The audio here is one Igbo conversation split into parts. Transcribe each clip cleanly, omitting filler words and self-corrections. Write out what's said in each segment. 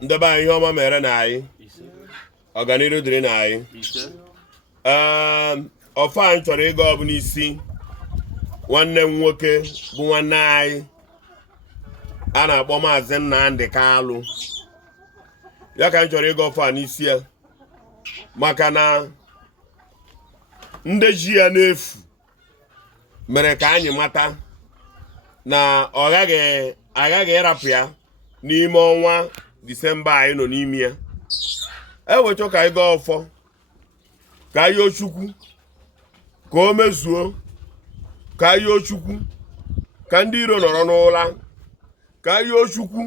ndebe anyị ihe ọma mere na anyị ọganiru dịrị na anyị ọfọ anyị chọrọ ịga ọbụla isi nwanne m nwoke bụ nwanne anyị a na-akpọ Maazị Nnamdi Kalụ ya ka anyị chọrọ ịga ọfọ a n'isi ya maka na ndị ji ya n'efu mere ka anyị mata na ọ agaghị ịrapụ ya n'ime ọnwa Disemba anyị nọ n'ime ya. Ewechọ ka anyị gaa ọfọ ka anyị Chukwu ka o mezuo, ka anyị Chukwu ka ndị iro nọrọ n'ụla, ka anyị Chukwu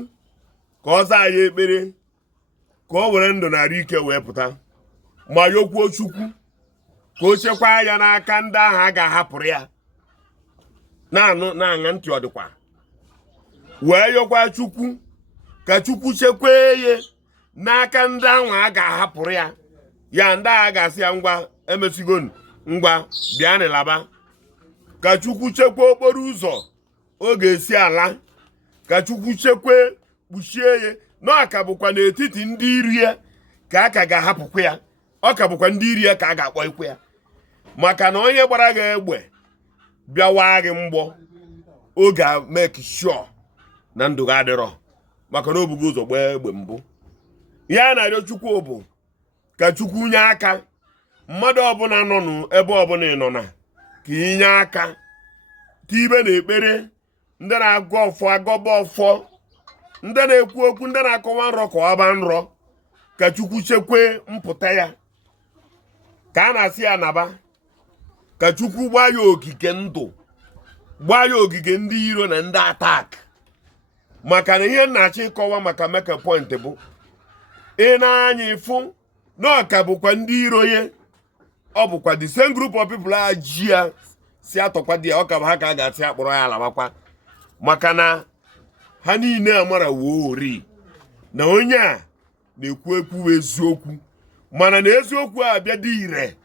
ka ọ zaa anyị ekpere ka o were ndụ narị ike wee pụta, ma yokwuo Chukwu ka o chekwaa ya n'aka ndị ahụ a ga-ahapụrụ ya na-aṅa ntị ọ dịkwa, wee yọkwa Chukwu ka Chukwu chekwee ya n'aka ndị ahụ a ga-ahapụrụ ya ndị agha ga-asị ya ngwa emesigo ngwa bịa n'ịlaba, ka Chukwu chekwee okporo ụzọ ọ ga-esi ala, ka Chukwu chekwee kpuchie ya na ọ ka bụkwa n'etiti ndị iri ya ka a ka ga-ahapụkwa ya, ọ ka bụkwa ndị iri ya ka a ga-akpọ ikwe ya, maka na onye gbara gị egbe bịawa gị mgbọ oge a make sure na ndụ gị adịrọ, maka na o bugo ụzọ gbaa egbe mbụ. Ya na-arịọ Chukwu bụ ka Chukwu nye aka mmadụ ọbụla nọ n'ebe ọbụla ị nọ na ka inye aka ka ibe na ekpere, ndị na-agọ ọfọ agọba ọfọ, ndị na-ekwu okwu, ndị na-akọwa nrọ ka ọba nrọ, ka Chukwu chekwee mpụta ya, ka a na-asị ya naba, ka Chukwu gbaa ya ogige ndụ, gbaa ya ogige ndị iro na ndị atak. Maka na ihe nnachi ịkọwa maka Maka point bụ ị na-anya ịfụ na ọ ka bụkwa ndị iro ya, ọ bụkwa the same group of people a ji ya si atọkwa di ya, ọ ka bụ ha ka a ga-asị akpọrọ ya alabakwa, maka na ha niile amara wori na onye a na-ekwu ekwu eziokwu, mana na eziokwu a abịa dị ire,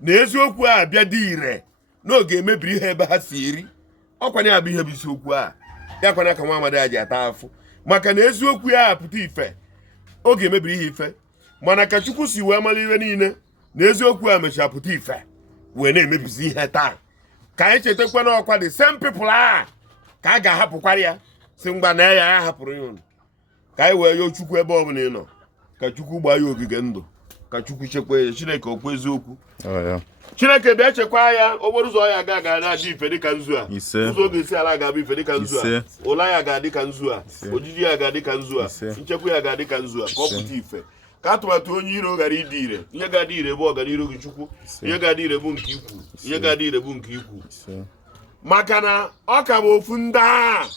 na eziokwu a abịa dị ire na ọ ga-emebiri ihe ebe ha si eri, ọkwanye abụ ihe bụ isiokwu a ya kwana ka nwa amadi a ji ata afụ, maka na eziokwu ya apụta ife ọ ga-emebiri ihe ife, mana ka Chukwu si wee mara ihe niile na eziokwu a mechara pụta ife wee na-emebizi ihe taa. Ka anyị chetakwa na ọkwa the same people a ka a ga-ahapụkwara ya si mgba na ya hapụrụ ya unu, ka anyị wee yọọ Chukwu ebe ọbụla ị nọ, ka Chukwu gbaa ya ogige ndụ, ka Chukwu chekwaa ya. Chineke okwu eziokwu, Chineke bịa chekwaa ya, okporo ụzọ ya ga na-adị ife dịka nzu a, ụzọ ga-esi ala ga-abụ ife dịka nzu a, ụla ya ga-adị ka nzu a, ojiji ya ga-adị ka nzu a, nchekwa ya ga-adị ka nzu a, ka ọ pụta ife, ka atụmatụ onye iro ghara ịdị ire. Ihe ga-adị ire bụ ọganiru gị Chukwu, ihe ga-adị ire bụ nke ikwu, ihe ga-adị ire bụ nke ikwu, maka na ọ ka bụ ofu ndị agha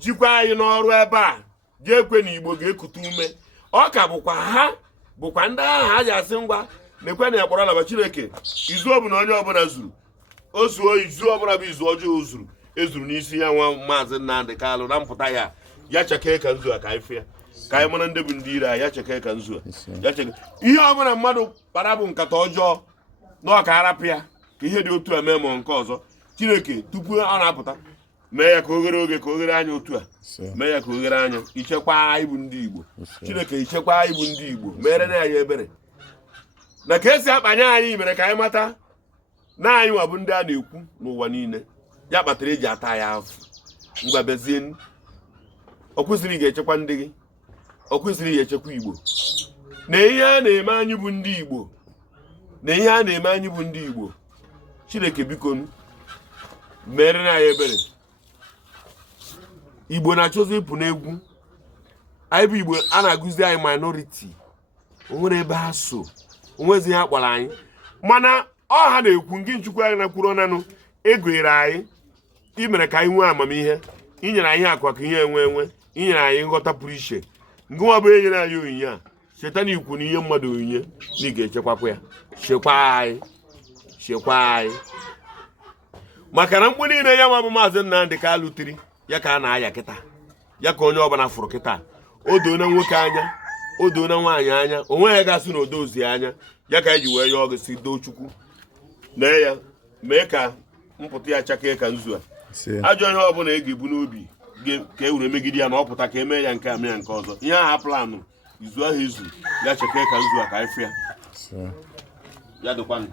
jikwa anyị n'ọrụ ebe a ga-ekwe na Igbo ga-ekute ume, ọ ka bụkwa ha bụkwa ndị agha ha ji asị ngwa na-ekwe na ya kpọrọ alaba. Chineke izu ọbụla onye ọbụla zuru o zuo, izu ọbụla bụ izu ọjọọ ezuru n'isi ya nwa Maazị Nnamdi Kalụ na mpụta ya chekee ka nzu a ka anyị fịa, ka anyị mara ndị bụ ndị ire ya chekee ka nzu a, ya chekee ihe ọbụla mmadụ kpara bụ nkata ọjọọ na ọ ka arapụ ya ka ihe dị otu a mee ma nke ọzọ. Chineke tupu ọ na-apụta mee ya ka oghere oge, ka oghere anya otu a, mee ya ka oghere anya, ichekwa anyị bụ ndị Igbo. Chineke ichekwa anyị bụ ndị Igbo, mere na anyị ebere na ka esi akpanye anyị, mere ka anyị mata na anyị nwa bụ ndị a na-ekwu n'ụwa niile, ya kpatara eji ata ya afụ. Ngwa bezie, ọ kwesịrị ị ga-echekwa ndị gị, ọ kwesịrị ị ga-echekwa Igbo, na ihe a na-eme anyị bụ ndị Igbo, na ihe a na-eme anyị bụ ndị Igbo. Chineke biko mere na anyị ebere. Igbo na-achọzi ịpụ n'egwu, anyị bụ Igbo a na-agụzi anyị minority, o nwere ebe ha so, onwezi ha kpọrọ anyị, mana ọha na-ekwu ngị Chukwu anyị na-kwuru ọnanụ egonyere anyị, imere ka anyị nwee amamihe, inyere anyị akwa ka ihe enwe, inyere anyị nghọta pụrụ iche, ngị nwa bụ enyere anyị onyinye a. Cheta na ikwu na ihe mmadụ onyinye na ị ga-echekwakwa ya, chekwaa anyị, maka na mkpu niile ya nwa bụ Maazị Nnamdi Kalụ tiri ya ka a na-aya kịta, ya ka onye ọbụla fụrụ kịta, o doo na nwoke anya, o doo na nwaanyị anya, onwe ya gasị na odozi anya, ya ka eji wee yọọ gị si doo Chukwu na ya mee ka mpụta ya chakee ka nzu a. Ajọ ihe ọbụla ị ga-ebu n'obi ka e were megide ya na ọ pụta ka eme ya nke ame ya nke ọzọ ihe a planụ izu ahụ izu ya cheke ka nzu a ka anyị fịa ya dịkwanụ